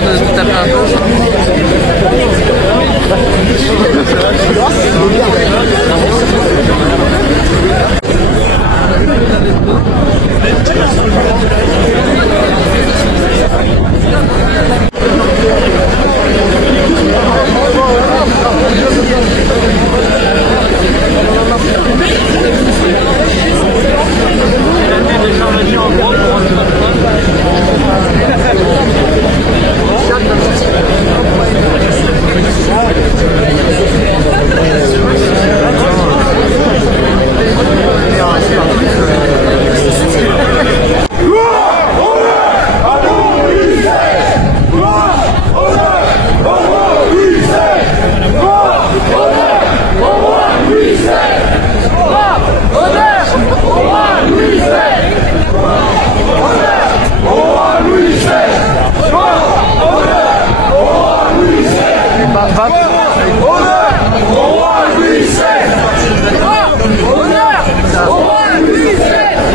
plaisir de taper un peu.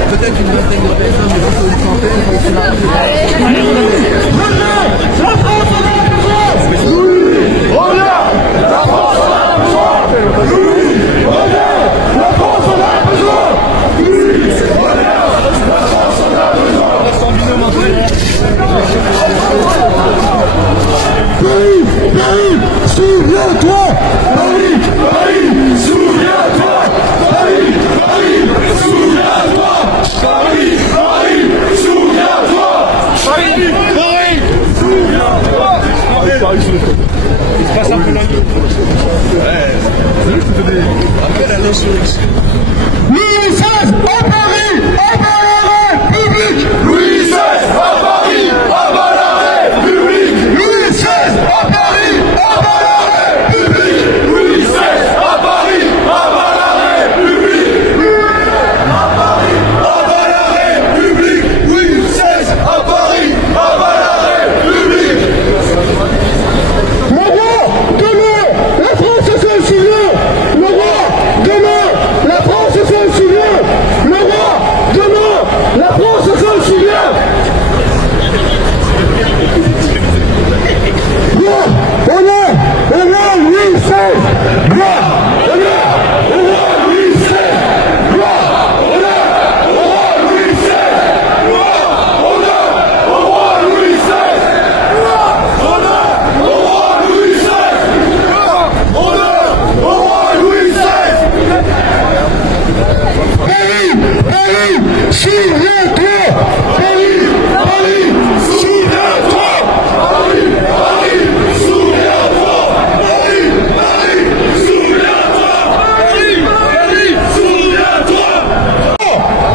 Peut-être une vingtaine de personnes, mais pas une centaine. La France en a besoin. Oui, honneur. La France en a besoin. Oui, honneur. La France en a besoin. Oui, honneur. La France en a besoin. Paris, souviens-toi. Paris, souviens-toi. Paris, souviens-toi. Paris, souviens-toi. Paris, souviens-toi. Il se passe un peu la nuit. Ouais, après la notion. Louis XVI à Paris, à bas la République. Louis XVI à Paris, à bas la République. Louis XVI à Paris, à bas la République. Louis XVI à Paris, à bas la République. À Paris, à bas la République. Louis XVI à Paris, à bas la République. Le roi, demain, la France se souvient. Le roi, demain, la France se souvient. Le roi, demain, la France se souvient. Gloire, honneur, honneur, Louis XVI. Gloire, honneur, honneur, Louis XVI. Gloire, honneur, au roi Louis XVI. Gloire, honneur, au roi Louis XVI. Gloire, honneur, au roi Louis XVI. Gloire, honneur, au roi Louis XVI. Paris, souviens-toi. Paris, souviens-toi. Paris, souviens-toi. Paris, souviens-toi. Paris, souviens-toi.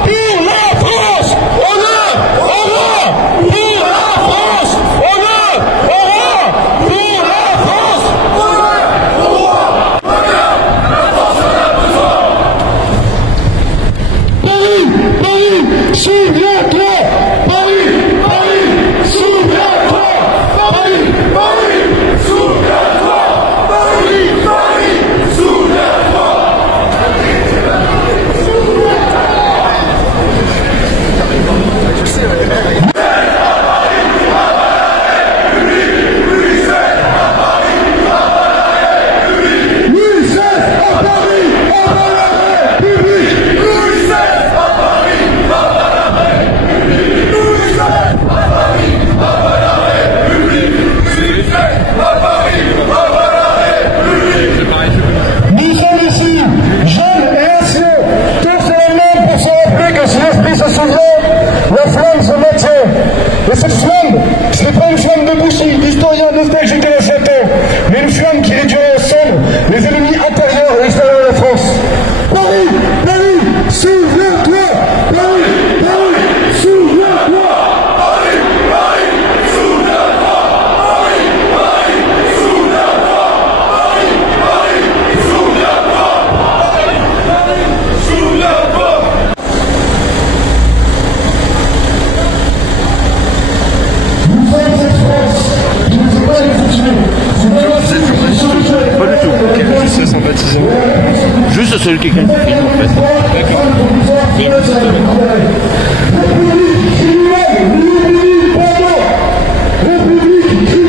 Pour la France, honneur, au roi. Pour la France, honneur, au roi. Pour la France, honneur, au roi. Honneur, la France en a besoin. Paris, souviens-toi. Paris, souviens-toi. Paris, souviens-toi. Paris, souviens-toi. Louis XVI à Paris, à bas la République. Louis XVI à Paris, à bas la République. Louis XVI à Paris, à bas la République. Louis XVI à Paris, à bas la République. Nous sommes ici, jeunes et anciens, tous solennellement pour se rappeler que si l'esprit se souvient, la flamme se maintient. Et cette flamme, ce n'est pas une flamme de bougie, d'historien nostalgique de l'ancien temps, mais une flamme qui réduirait ensemble les ennemis intérieurs et extérieurs de la France. Paris, souviens-toi. Paris, souviens-toi. Paris, souviens-toi. Paris, souviens-toi. Paris, souviens-toi. Souviens-toi. Nous sommes cette France qui ne sait pas les futur. Pas du tout. Quel fils sont baptisés? Juste celui qui gagne le film en fait. D'accord. République,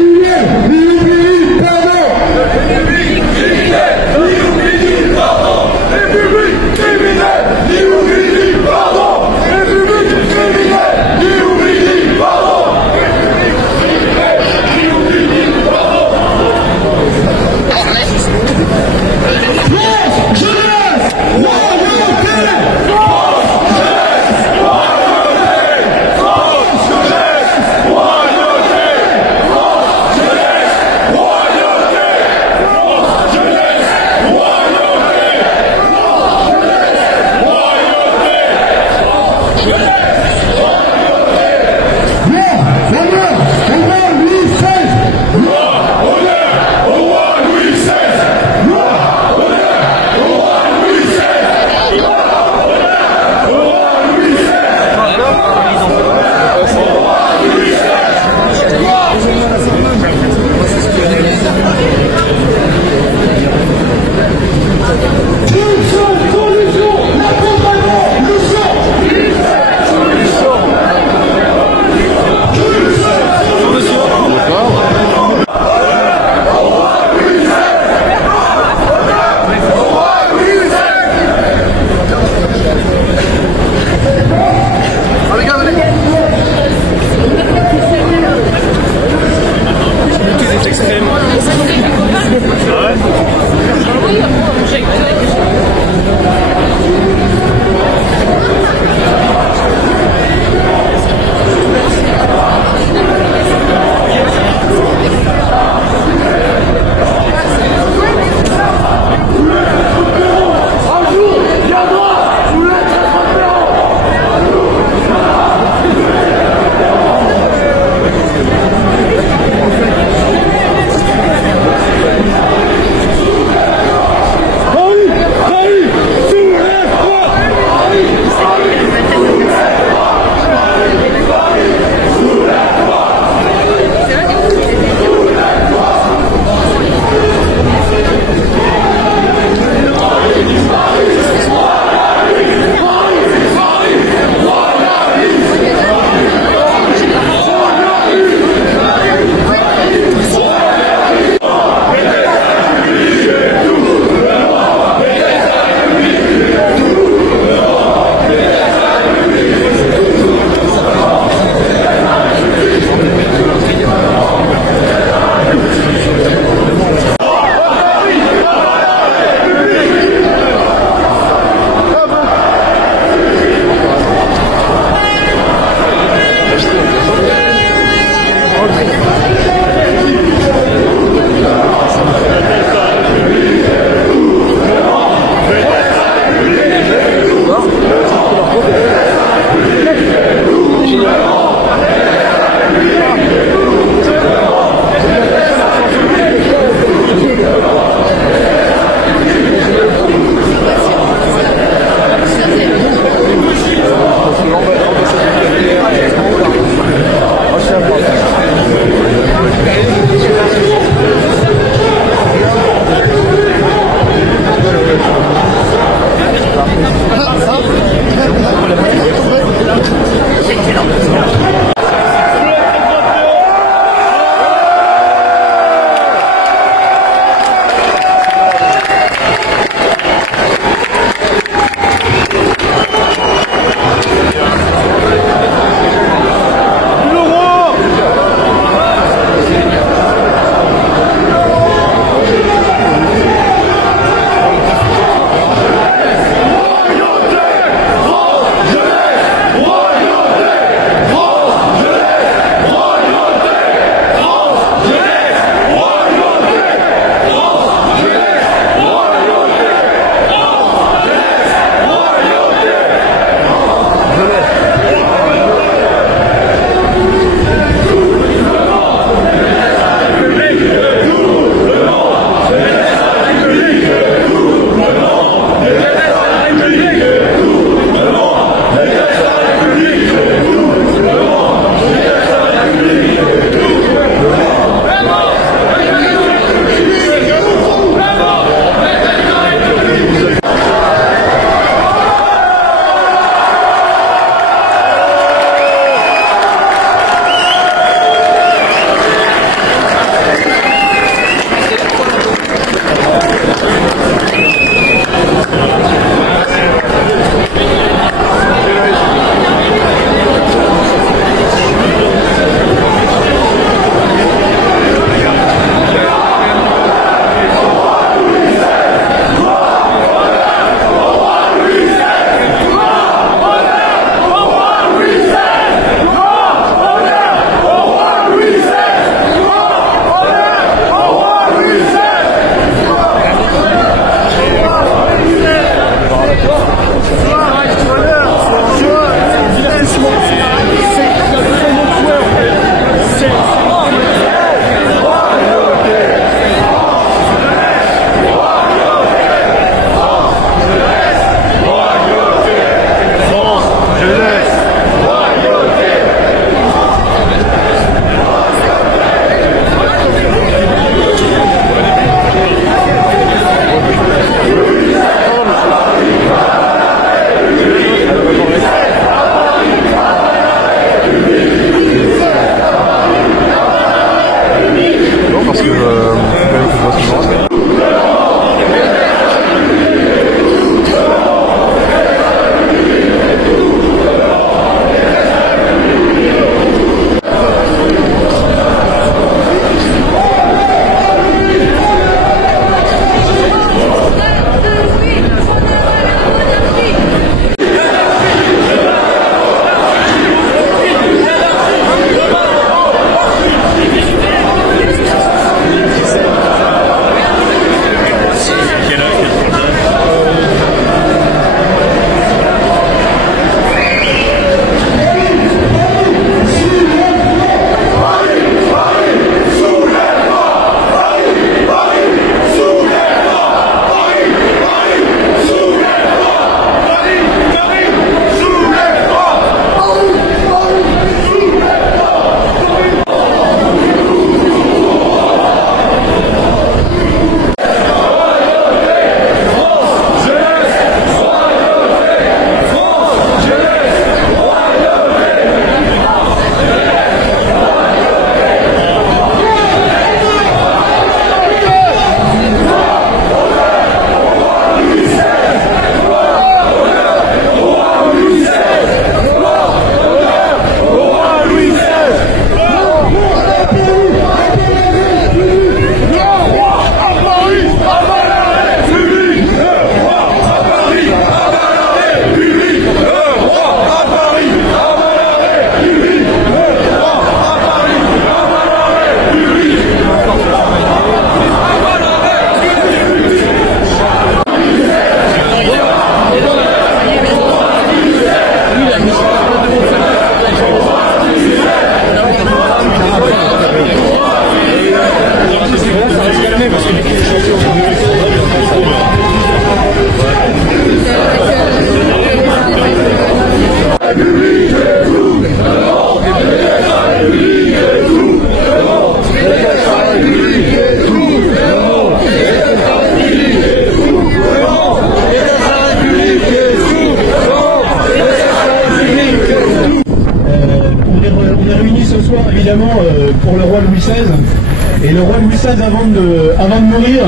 Et le roi Louis XVI, avant de mourir,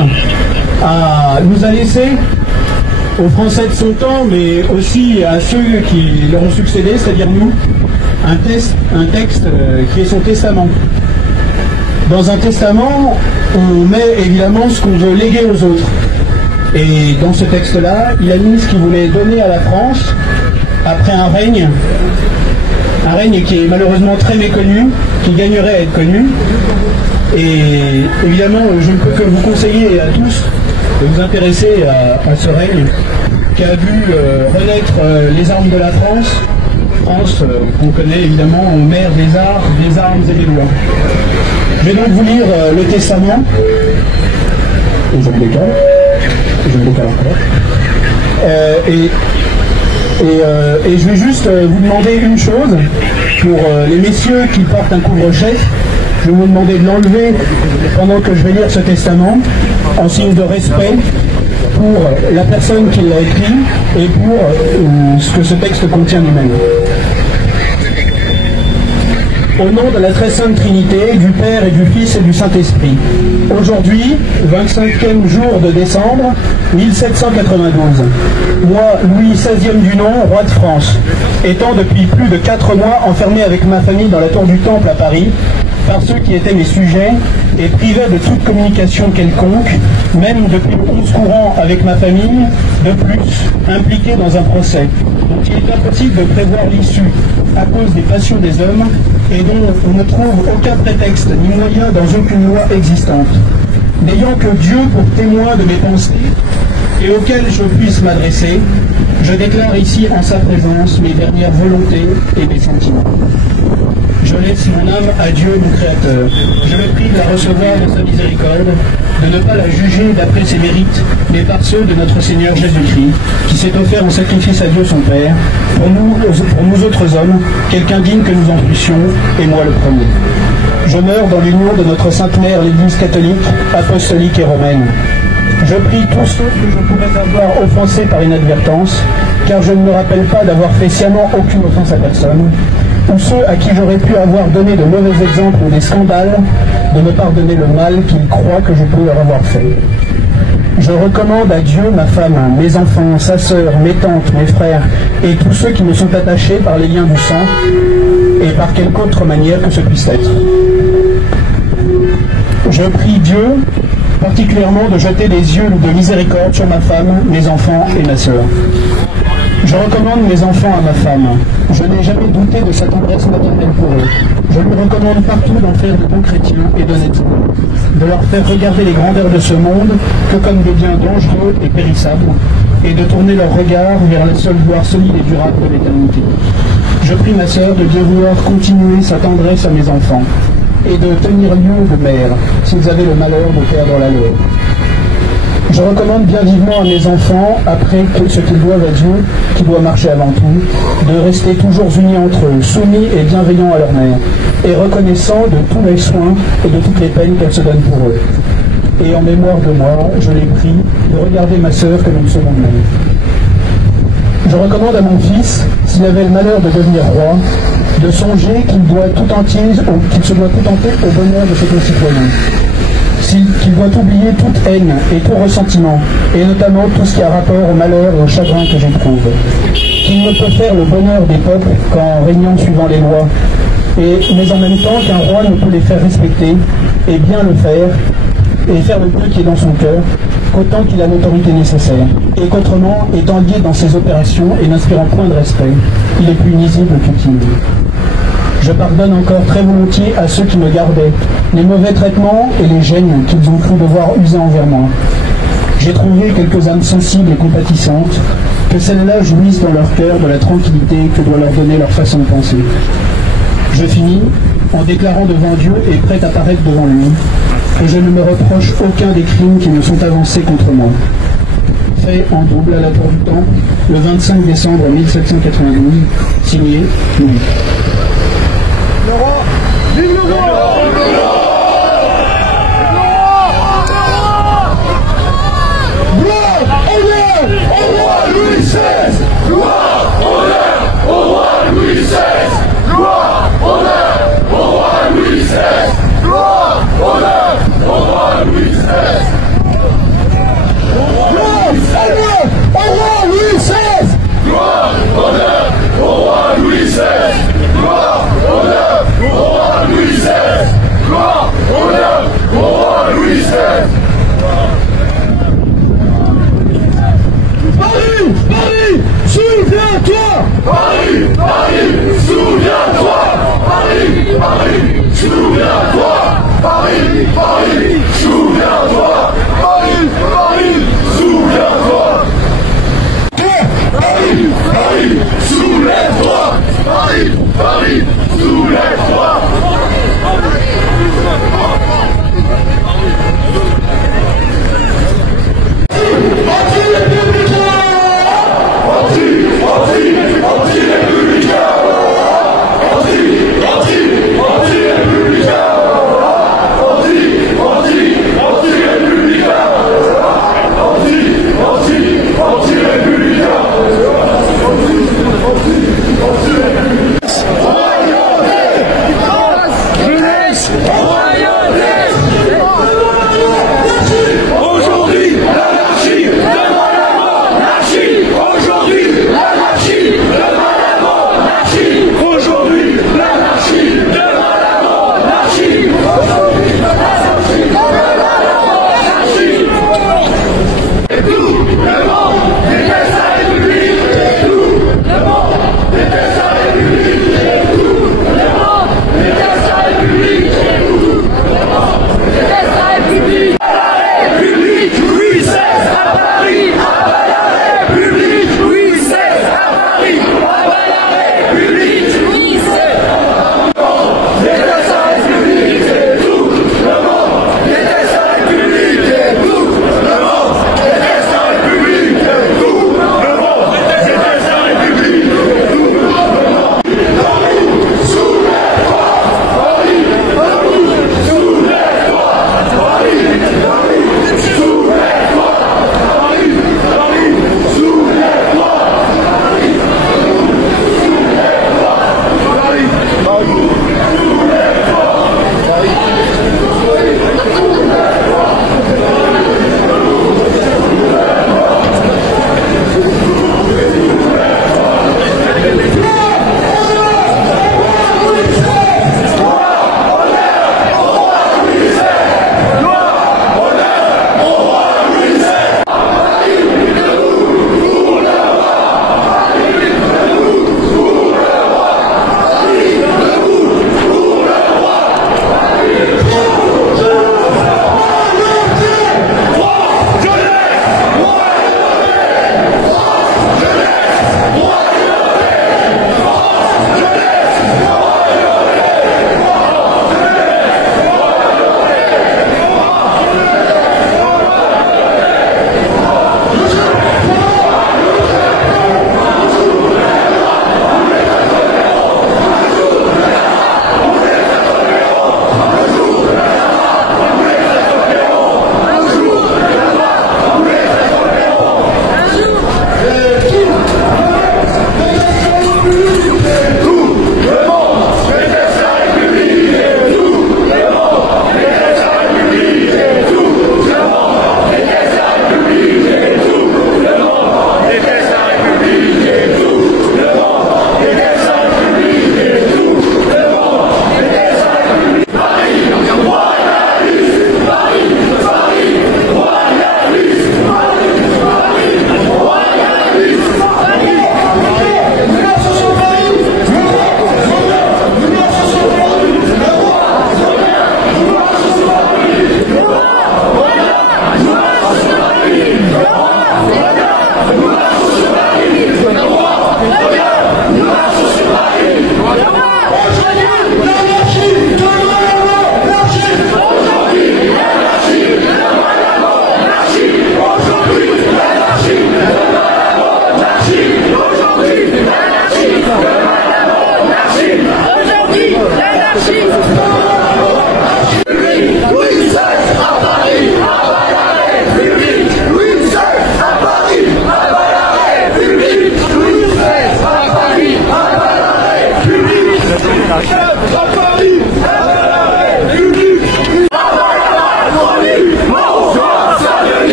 nous a laissé, aux Français de son temps, mais aussi à ceux qui leur ont succédé, c'est-à-dire nous, un texte qui est son testament. Dans un testament, on met évidemment ce qu'on veut léguer aux autres. Et dans ce texte-là, il a mis ce qu'il voulait donner à la France après un règne qui est malheureusement très méconnu, qui gagnerait à être connu. Et évidemment, je ne peux que vous conseiller à tous de vous intéresser à ce règne qui a vu renaître les armes de la France qu'on connaît évidemment en mère des arts, des armes et des lois. Je vais donc vous lire le testament. Et je me décale encore. Et je vais juste vous demander une chose, pour les messieurs qui portent un couvre-chef, je vais vous demander de l'enlever pendant que je vais lire ce testament, en signe de respect pour la personne qui l'a écrit et pour ce que ce texte contient lui-même. Au nom de la très sainte Trinité, du Père et du Fils et du Saint-Esprit. Aujourd'hui, 25e jour de décembre, 1792. Moi, Louis XVIe du nom, roi de France, étant depuis plus de 4 mois enfermé avec ma famille dans la tour du Temple à Paris, par ceux qui étaient mes sujets, et privé de toute communication quelconque, même depuis le 11 courant avec ma famille, de plus, impliqué dans un procès, dont il est impossible de prévoir l'issue à cause des passions des hommes, et dont on ne trouve aucun prétexte ni moyen dans aucune loi existante. N'ayant que Dieu pour témoin de mes pensées, et auquel je puisse m'adresser, je déclare ici en sa présence mes dernières volontés et mes sentiments. Je laisse mon âme à Dieu, mon Créateur. Je le prie de la recevoir de sa miséricorde, de ne pas la juger d'après ses mérites, mais par ceux de notre Seigneur Jésus-Christ, qui s'est offert en sacrifice à Dieu son Père, pour nous autres hommes, quelqu'un digne que nous en fussions, et moi le premier. Je meurs dans l'union de notre Sainte Mère, l'Église catholique, apostolique et romaine. Je prie tous ceux que je pourrais avoir offensés par inadvertance, car je ne me rappelle pas d'avoir fait sciemment aucune offense à personne, ou ceux à qui j'aurais pu avoir donné de mauvais exemples ou des scandales, de me pardonner le mal qu'ils croient que je peux leur avoir fait. Je recommande à Dieu ma femme, mes enfants, sa sœur, mes tantes, mes frères, et tous ceux qui me sont attachés par les liens du sang, et par quelque autre manière que ce puisse être. Je prie Dieu particulièrement de jeter des yeux de miséricorde sur ma femme, mes enfants et ma sœur. Je recommande mes enfants à ma femme. Je n'ai jamais douté de sa tendresse maternelle pour eux. Je lui recommande partout d'en faire de bons chrétiens et d'honnêtes hommes, de leur faire regarder les grandeurs de ce monde que comme des biens dangereux et périssables, et de tourner leur regard vers la seule gloire solide et durable de l'éternité. Je prie ma sœur de bien vouloir continuer sa tendresse à mes enfants, et de tenir lieu de mère, s'ils avaient le malheur de perdre la leur. Je recommande bien vivement à mes enfants, après ce qu'ils doivent à Dieu, qui doit marcher avant tout, de rester toujours unis entre eux, soumis et bienveillants à leur mère, et reconnaissants de tous les soins et de toutes les peines qu'elle se donne pour eux. Et en mémoire de moi, je les prie de regarder ma sœur comme une seconde mère. Je recommande à mon fils, s'il avait le malheur de devenir roi, de songer qu'il se doit tout entier au bonheur de ses concitoyens. Qu'il doit oublier toute haine et tout ressentiment, et notamment tout ce qui a rapport au malheur et au chagrin que j'éprouve. Qu'il ne peut faire le bonheur des peuples qu'en régnant suivant les lois, mais en même temps qu'un roi ne peut les faire respecter, et bien le faire, et faire le peu qui est dans son cœur, qu'autant qu'il a l'autorité nécessaire, et qu'autrement, étant lié dans ses opérations et n'inspirant point de respect, il est plus nuisible qu'utile. Je pardonne encore très volontiers à ceux qui me gardaient les mauvais traitements et les gênes qu'ils ont cru devoir user envers moi. J'ai trouvé quelques âmes sensibles et compatissantes, que celles-là jouissent dans leur cœur de la tranquillité que doit leur donner leur façon de penser. Je finis en déclarant devant Dieu et prêt à paraître devant lui, que je ne me reproche aucun des crimes qui me sont avancés contre moi. Fait en double à la Tour du Temple, le 25 décembre 1792, signé Louis. Le roi, vive le roi! Gloire, honneur au roi Louis XVI! Gloire, honneur au roi Louis XVI! Gloire, honneur au roi Louis XVI! Gloire, honneur souviens-toi! Paris, Paris, souviens-toi! Paris, Paris, souviens-toi! Paris, Paris, souviens-toi! Paris, Paris, souviens-toi! Paris, Paris, soulève-toi! Paris, Paris, soulève-toi! Anti-républicain!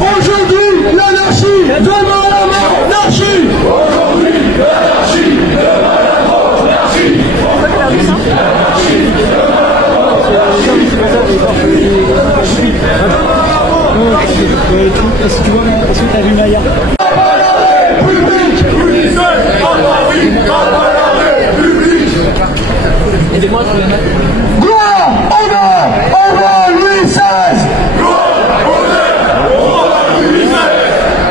Aujourd'hui, l'anarchie, demain la monarchie. Aujourd'hui, l'anarchie, demain la monarchie. Est-ce que tu vois, est-ce que tu as vu Maya? Aidez-moi, je vais la mettre. Gloire, honneur, au roi Louis XVI. Gloire, honneur, au roi Louis XVI.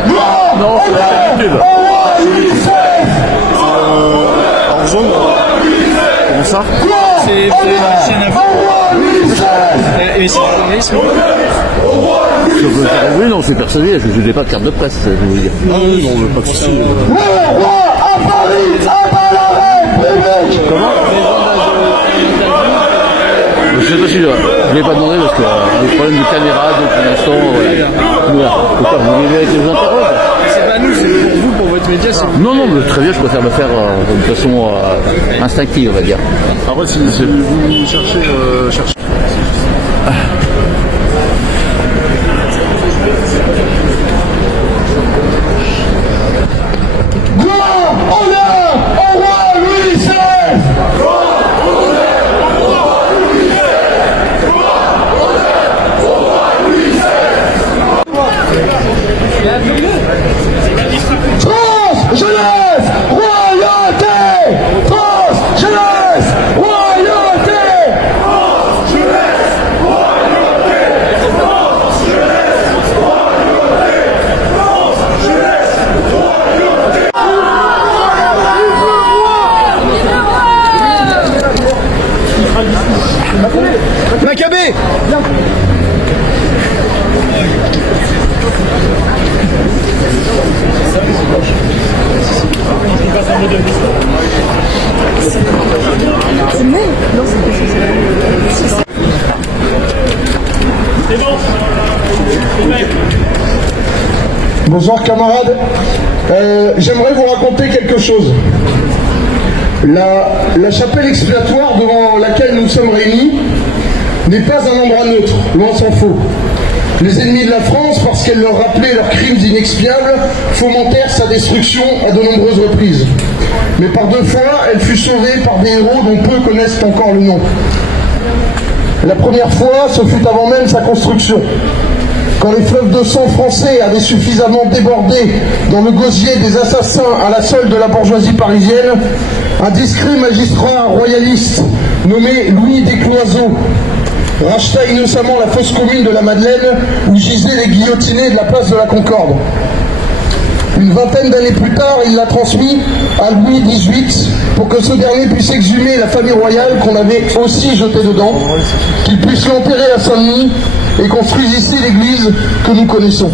Gloire, honneur, au roi Louis XVI. En jaune. Comment ça? Gloire, honneur, au roi Louis XVI. Et c'est journaliste? Oui, non, je suis persuadé, je n'ai pas de carte de presse, je veux dire. Ah oui, non, pas de souci. Le roi à Paris, à la République. Comment? Je sais pas si je ne l'ai pas demandé parce que des problèmes de caméra, donc pour l'instant, voilà. Pourquoi vous voulez que je vous interroge? C'est pas nous, c'est pour vous, pour votre média. Non, non, mais très bien, je préfère me faire de façon instinctive, on va dire. Après, si vous cherchez... Gloire, honneur, au roi Louis XVI. Gloire, honneur, au roi Louis XVI. Gloire, honneur, au roi Louis XVI. France, jeunesse, royauté. France, jeunesse, royauté. France, jeunesse, royauté. France, jeunesse, royauté. France, jeunesse, royauté. Maccabée! Bonsoir camarades, j'aimerais vous raconter quelque chose. La chapelle expiatoire devant laquelle nous sommes réunis n'est pas un endroit neutre, loin s'en faut. Les ennemis de la France, parce qu'elle leur rappelait leurs crimes inexpiables, fomentèrent sa destruction à de nombreuses reprises. Mais par 2 fois, elle fut sauvée par des héros dont peu connaissent encore le nom. La première fois, ce fut avant même sa construction. Quand les fleuves de sang français avaient suffisamment débordé dans le gosier des assassins à la solde de la bourgeoisie parisienne, un discret magistrat royaliste nommé Louis Descloizeaux racheta innocemment la fosse commune de la Madeleine où gisaient les guillotinés de la place de la Concorde. Une vingtaine d'années plus tard, il l'a transmis à Louis XVIII pour que ce dernier puisse exhumer la famille royale qu'on avait aussi jetée dedans, qu'il puisse l'enterrer à Saint-Denis et construise ici l'église que nous connaissons.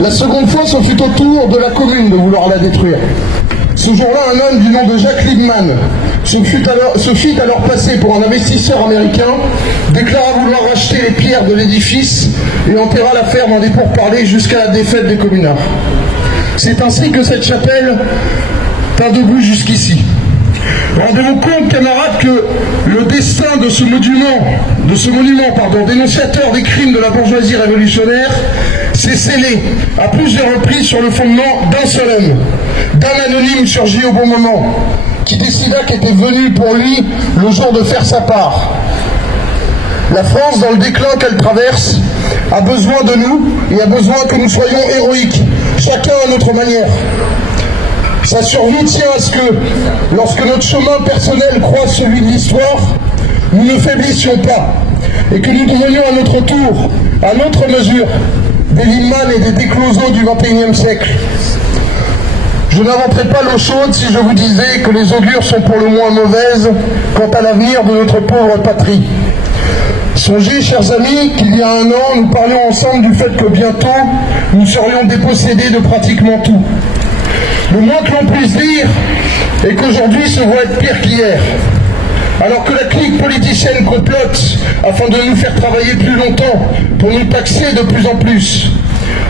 La seconde fois, ce fut au tour de la commune de vouloir la détruire. Ce jour-là, un homme du nom de Jacques Liebman se fit alors passer pour un investisseur américain, déclara vouloir racheter les pierres de l'édifice et enterra l'affaire dans des pourparlers jusqu'à la défaite des communards. C'est ainsi que cette chapelle tint debout jusqu'ici. Rendez-vous compte, camarades, que le destin de ce monument, dénonciateur des crimes de la bourgeoisie révolutionnaire, s'est scellé à plusieurs reprises sur le fondement d'un seul homme, d'un anonyme surgi au bon moment, qui décida qu'était venu pour lui le jour de faire sa part. La France, dans le déclin qu'elle traverse, a besoin de nous et a besoin que nous soyons héroïques, chacun à notre manière. Sa survie tient à ce que, lorsque notre chemin personnel croise celui de l'histoire, nous ne faiblissions pas et que nous devenions à notre tour, à notre mesure, des Liebman et des Descloizeaux du XXIe siècle. Je n'inventerai pas l'eau chaude si je vous disais que les augures sont pour le moins mauvaises quant à l'avenir de notre pauvre patrie. Songez, chers amis, qu'il y a 1 an, nous parlions ensemble du fait que bientôt, nous serions dépossédés de pratiquement tout. Le moins que l'on puisse dire, et qu'aujourd'hui se voit être pire qu'hier. Alors que la clique politicienne complote afin de nous faire travailler plus longtemps pour nous taxer de plus en plus.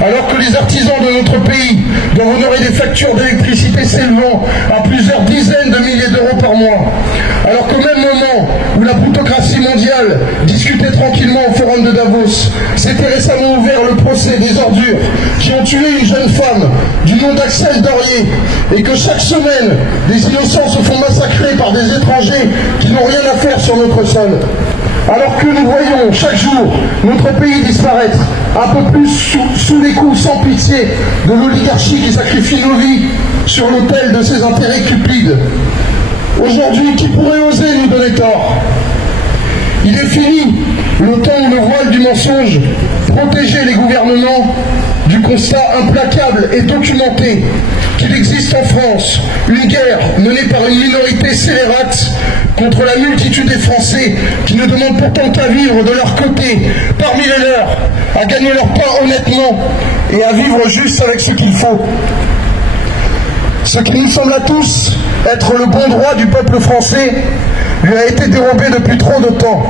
Alors que les artisans de notre pays doivent honorer des factures d'électricité s'élevant à plusieurs dizaines de milliers d'euros par mois. Alors qu'au même moment où la plutocratie mondiale discutait tranquillement au forum de Davos, s'était récemment ouvert le procès des ordures qui ont tué une jeune femme du nom d'Axel Dorier, et que chaque semaine, des innocents se font massacrer par des étrangers qui n'ont rien à faire sur notre sol. Alors que nous voyons chaque jour notre pays disparaître, un peu plus sous les coups sans pitié de l'oligarchie qui sacrifie nos vies sur l'autel de ses intérêts cupides. Aujourd'hui, qui pourrait oser nous donner tort? Il est fini le temps où le voile du mensonge protégeait les gouvernements du constat implacable et documenté qu'il existe en France une guerre menée par une minorité scélérate contre la multitude des Français qui ne demandent pourtant qu'à vivre de leur côté, parmi les leurs, à gagner leur pain honnêtement et à vivre juste avec ce qu'il faut. Ce qui nous semble à tous être le bon droit du peuple français lui a été dérobé depuis trop de temps.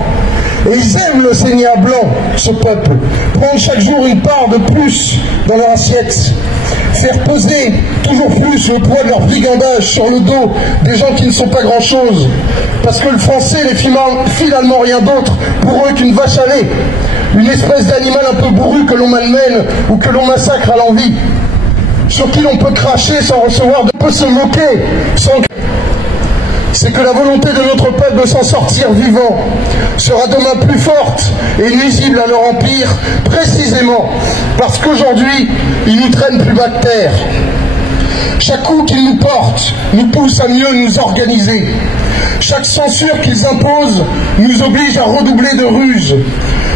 Et ils aiment le saignant blanc, ce peuple, prendre chaque jour une part de plus dans leur assiette, faire peser toujours plus le poids de leur brigandage sur le dos des gens qui ne sont pas grand-chose, parce que le français n'est finalement rien d'autre pour eux qu'une vache à lait, une espèce d'animal un peu bourru que l'on malmène ou que l'on massacre à l'envi, sur qui l'on peut cracher sans recevoir, on peut se moquer sans... C'est que la volonté de notre peuple de s'en sortir vivant sera demain plus forte et nuisible à leur empire, précisément parce qu'aujourd'hui, ils nous traînent plus bas de terre. Chaque coup qu'ils nous portent nous pousse à mieux nous organiser. Chaque censure qu'ils imposent nous oblige à redoubler de ruses.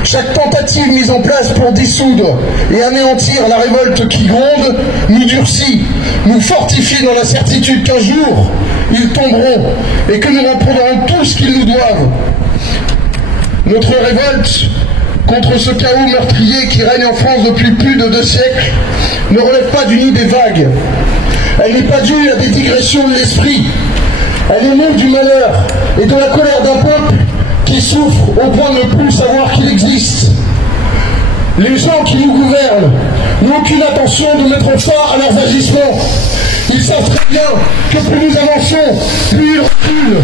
Chaque tentative mise en place pour dissoudre et anéantir la révolte qui gronde nous durcit, nous fortifie dans la certitude qu'un jour, ils tomberont et que nous reprendrons tout ce qu'ils nous doivent. Notre révolte contre ce chaos meurtrier qui règne en France depuis plus de 2 siècles ne relève pas du nid des vagues. Elle n'est pas due à des digressions de l'esprit. Elle est née du malheur et de la colère d'un peuple qui souffre au point de ne plus savoir qu'il existe. Les gens qui nous gouvernent n'ont aucune intention de mettre fin à leurs agissements. Ils savent très bien que plus nous avançons, plus ils reculent,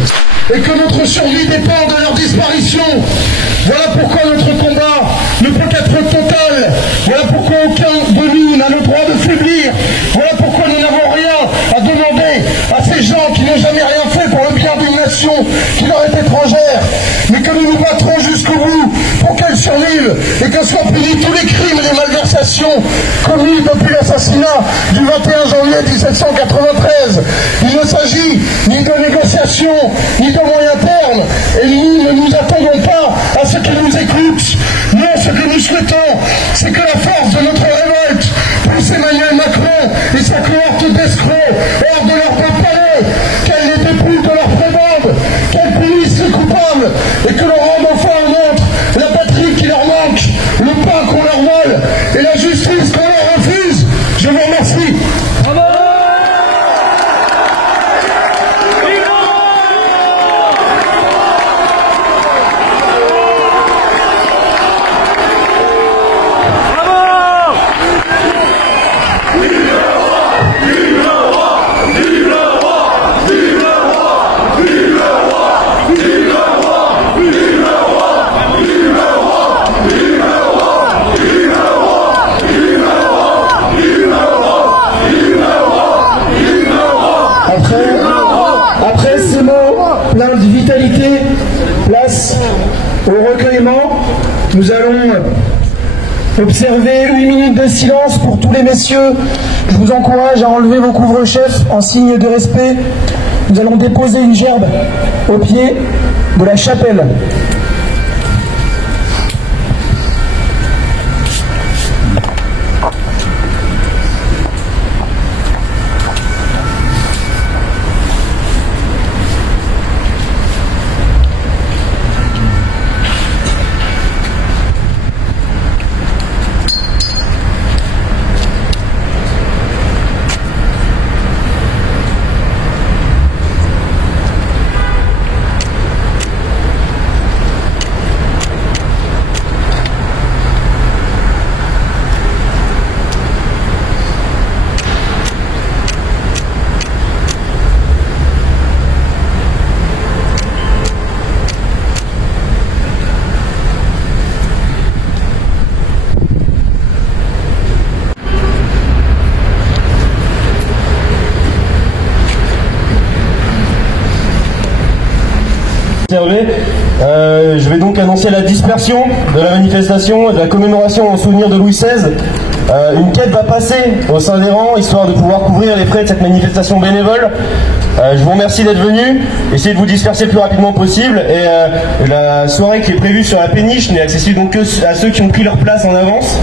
et que notre survie dépend de leur disparition. Voilà pourquoi notre combat ne peut qu'être total. Voilà pourquoi aucun de nous n'a le droit de faiblir. Voilà pourquoi nous n'avons rien à demander à ces gens qui n'ont jamais rien fait pour le bien d'une nation qui leur est étrangère, mais que nous nous battrons jusqu'au bout pour qu'elle survive et que soient punis tous les crimes et les malversations commis depuis l'assassinat du 21 janvier 1793. Il ne s'agit ni de négociations, ni de moyen terme, et nous ne nous attendons pas à ce qu'ils nous écoutent. Non, ce que nous souhaitons, c'est que la force de notre révolte pousse Emmanuel Macron et sa cohorte d'escrocs hors de leur beau palais, qu'elle les dépouille de leur probande, qu'elle punisse les coupables, et que l'on rende enfin aux nôtres la patrie qui leur manque, le pain qu'on leur vole, et la justice qu'on leur refuse. Je vous remercie. Après ces mots pleins de vitalité, place au recueillement. Nous allons observer 8 minutes de silence pour tous les messieurs. Je vous encourage à enlever vos couvre-chefs en signe de respect. Nous allons déposer une gerbe au pied de la chapelle. observé. Je vais donc annoncer la dispersion de la manifestation et de la commémoration en souvenir de Louis XVI. Une quête va passer au sein des rangs, histoire de pouvoir couvrir les frais de cette manifestation bénévole. Je vous remercie d'être venus. Essayez de vous disperser le plus rapidement possible. Et la soirée qui est prévue sur la péniche n'est accessible donc que à ceux qui ont pris leur place en avance.